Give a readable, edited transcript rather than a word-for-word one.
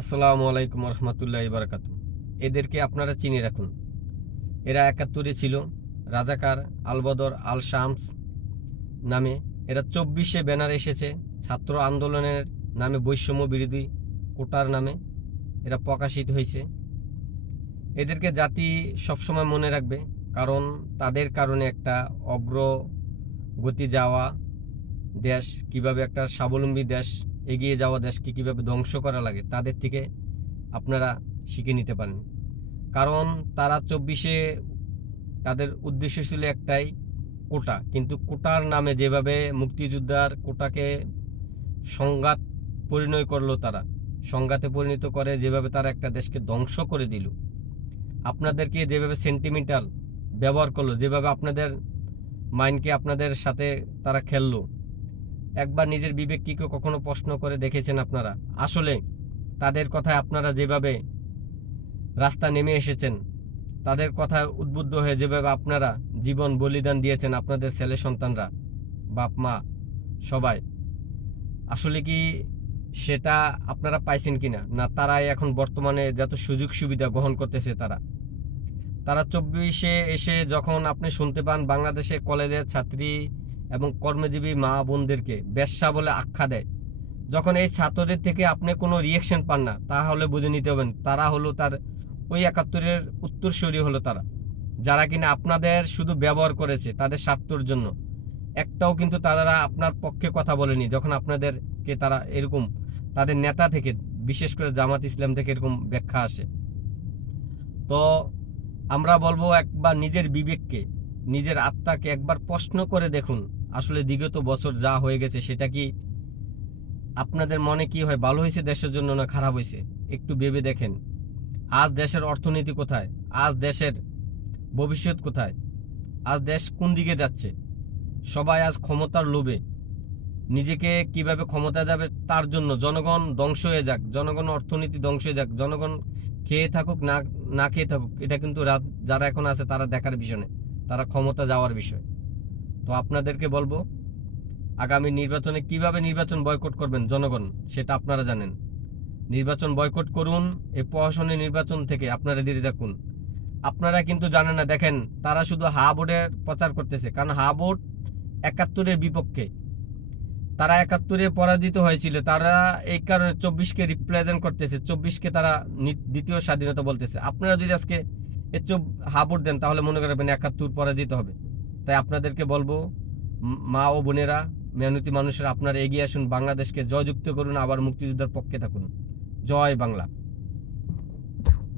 আসসালামু আলাইকুম রহমতুল্লাহি বারাকাতু। এদেরকে আপনারা চিনে রাখুন। এরা ৭১-এ ছিল রাজাকার আলবদর আল শামস নামে। এরা ২৪-এ ব্যানার এসেছে ছাত্র আন্দোলনের নামে, বৈষম্য বিরোধী কোটার নামে এরা প্রকাশিত হয়েছে। এদেরকে জাতি সবসময় মনে রাখবে, কারণ তাদের কারণে একটা অগ্রগতি যাওয়া দেশ, কিভাবে একটা স্বাবলম্বী দেশ, এগিয়ে যাওয়া দেশকে কিভাবে ধ্বংস করা লাগে তাদের থেকে আপনারা শিখে নিতে পারেন। কারণ তারা ২৪-এ তাদের উদ্দেশ্য ছিল একটাই, কোটা। কিন্তু কোটার নামে যেভাবে মুক্তিযোদ্ধার কোটাকে সংঘাত পরিণয় করলো, তারা সংঘাতে পরিণত করে যেভাবে তারা একটা দেশকে ধ্বংস করে দিল, আপনাদেরকে যেভাবে সেন্টিমেন্টাল ব্যবহার করলো, যেভাবে আপনাদের মাইন্ডকে আপনাদের সাথে তারা খেললো, একবার নিজের বিবেককে কখনো প্রশ্ন করে দেখেছেন আপনারা? আসলে তাদের কথায় আপনারা যেভাবে রাস্তা নেমে এসেছেন, তাদের কথায় উদ্বুদ্ধ হয়ে যেভাবে আপনারা জীবন বলিদান দিয়েছেন, আপনাদের ছেলে সন্তানরা, বাপ মা সবাই, আসলে কি সেটা আপনারা পাইছেন কিনা? না তারাই এখন বর্তমানে যত সুযোগ সুবিধা গ্রহণ করতেছে তারা তারা ২৪-এ এসে যখন আপনি শুনতে পান বাংলাদেশে কলেজের ছাত্রী এবং কর্মজীবী মা বোনদেরকে বেশ্যা বলে আখ্যা দেয়, যখন এই ছাত্রদের থেকে আপনি কোনো রিয়েকশন পান না, তাহলে বুঝে নিতে হবেন তারা হলো তার ওই ৭১-এর উত্তরসূরি হলো তারা, যারা কিনা আপনাদের শুধু ব্যবহার করেছে তাদের স্বার্থের জন্য। একটাও কিন্তু তারা আপনার পক্ষে কথা বলেনি যখন আপনাদেরকে তারা এরকম তাদের নেতা থেকে, বিশেষ করে জামাত ইসলাম থেকে এরকম ব্যাখ্যা আসে। তো আমরা বলবো একবার নিজের বিবেককে, নিজের আত্মাকে একবার প্রশ্ন করে দেখুন, আসলে বিগত বছর যা হয়ে গেছে সেটা কি আপনাদের মনে কি হয়, ভালো হয়েছে দেশের জন্য না খারাপ হয়েছে? একটু ভেবে দেখেন। আজ দেশের অর্থনীতি কোথায়? আজ দেশের ভবিষ্যৎ কোথায়? আজ দেশ কোন দিকে যাচ্ছে? সবাই আজ ক্ষমতার লোভে, নিজেকে কিভাবে ক্ষমতা যাবে তার জন্য জনগণ ধ্বংস হয়ে যাক, জনগণ অর্থনীতি ধ্বংস হয়ে যাক, জনগণ খেয়ে থাকুক না না খেয়ে থাকুক, এটা কিন্তু যারা এখন আছে তারা দেখার বিষয় নেই, তারা ক্ষমতা যাওয়ার বিষয়। তো আপনাদেরকে বলবো, আগামী নির্বাচনে কিভাবে নির্বাচন বয়কট করবেন জনগণ, সেটা আপনারা জানেন। নির্বাচন বয়কট করুন, এই প্রশাসনের নির্বাচন থেকে আপনারা দূরে থাকুন। আপনারা কিন্তু জানেন না, দেখেন তারা শুধু হা ভোটের প্রচার করতেছে, কারণ হা ভোট ৭১-এর বিপক্ষে, তারা ৭১-এ পরাজিত হয়েছিল, তারা এই কারণে ২৪-কে রিপ্রেজেন্ট করতেছে, ২৪-কে তারা দ্বিতীয় স্বাধীনতা বলতেছে। আপনারা যদি আজকে হা ভোট দেন তাহলে মনে করবেন ৭১ পরাজিত হবে। তাই আপনাদেরকে বলবো, মা ও বোনেরা, মেহনতি মানুষেরা, আপনারা এগিয়ে আসুন, বাংলাদেশকে জয়যুক্ত করুন, আবার মুক্তিযোদ্ধার পক্ষে থাকুন। জয় বাংলা।